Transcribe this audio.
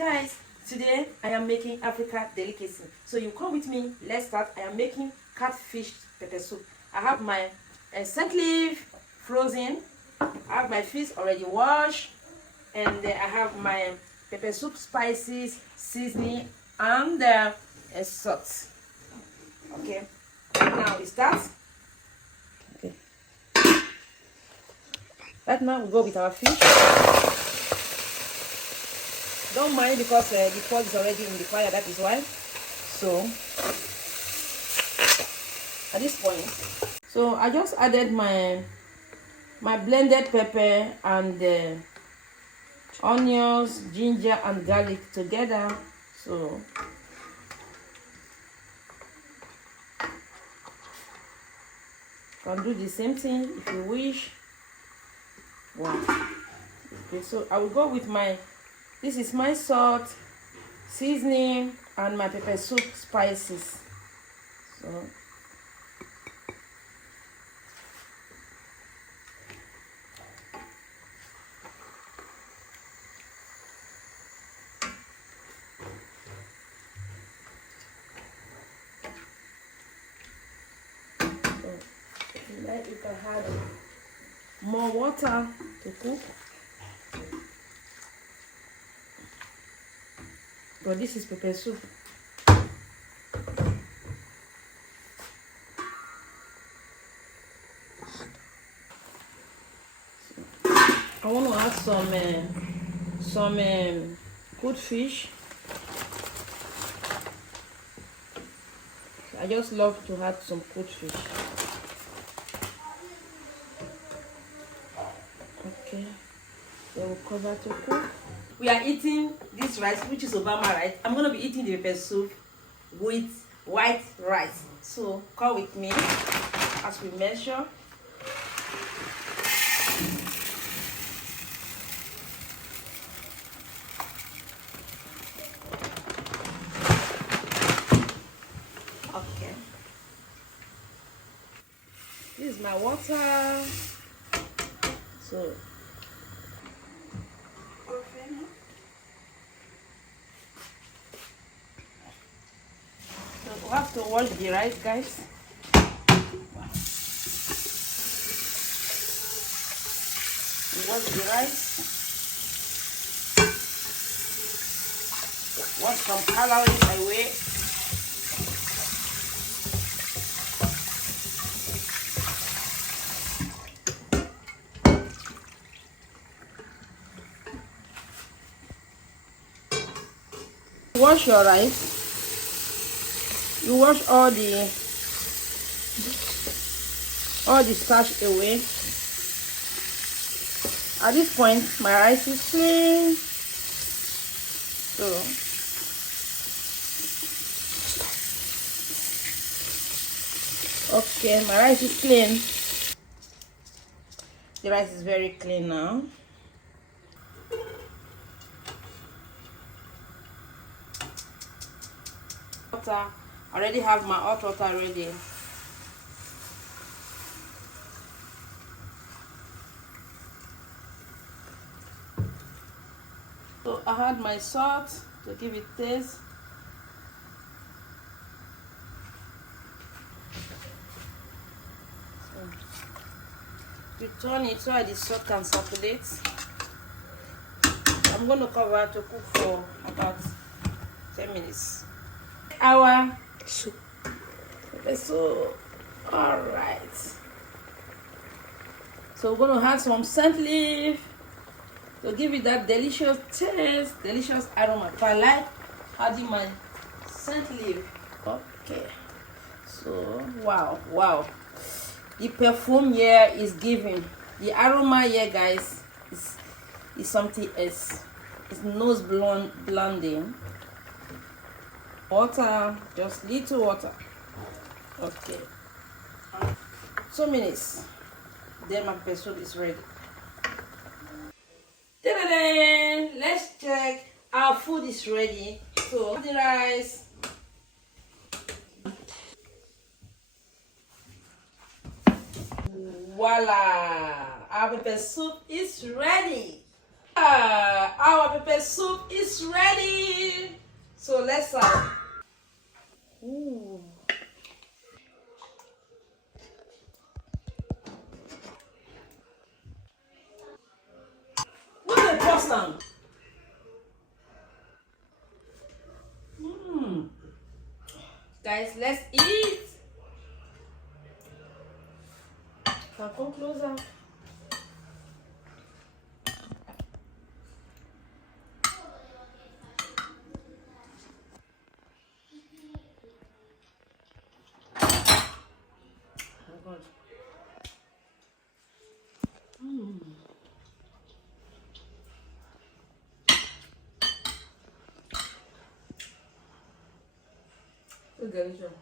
guys, today I am making Africa delicacy. So you come with me, let's start. I am making catfish pepper soup. I have my scent leaf frozen. I have my fish already washed, and I have my pepper soup spices, seasoning, and salt. Okay, now we start. Okay, right now we go with our fish. Don't mind because the pot is already in the fire, that is why. So at this point, so I just added my blended pepper and onions, ginger and garlic together. So you can do the same thing if you wish. Wow. Okay, so I will go with this is my salt, seasoning, and my pepper soup spices. So if you like, you can add more water to cook. But this is pepper soup. I want to add some good fish. I just love to add some good fish. Okay, so we'll cover to cook. We are eating this rice, which is Obama rice. I'm going to be eating the pepper soup with white rice. So come with me as we measure. Okay. This is my water. So we have to wash the rice, guys. Wash the rice. Wash some calories away. Wash your rice. You wash all the starch away. At this point, my rice is clean. So okay, my rice is clean. The rice is very clean now. Water. I already have my hot water ready. So I had my salt to give it taste. So, you turn it so that the salt can circulate. I'm going to cover to cook for about 10 minutes. Our soup. So all right, so we're going to add some scent leaf to give it that delicious taste, delicious aroma. I like adding my scent leaf. Okay, so wow, the perfume here is giving. The aroma here, guys, is something else. It's nose blending. Water, just little water. Okay, 2 minutes, then my pepper soup is ready. Let's check. Our food is ready. So the rice. Voila, our pepper soup is ready. Our pepper soup is ready. So let's serve. Ooh. What's the person? Guys, let's eat. Now come closer. Oh God. So delicious.